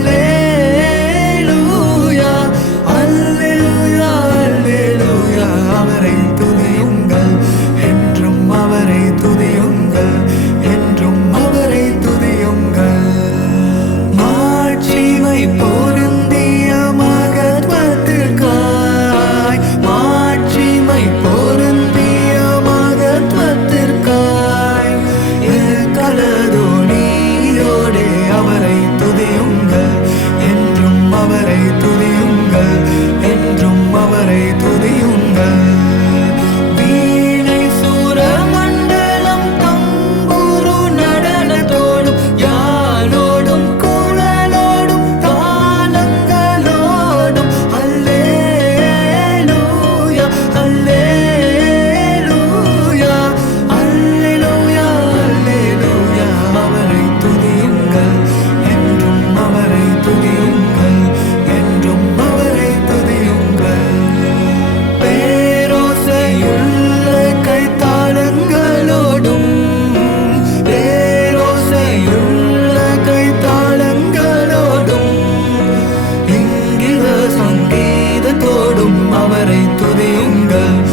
live. girl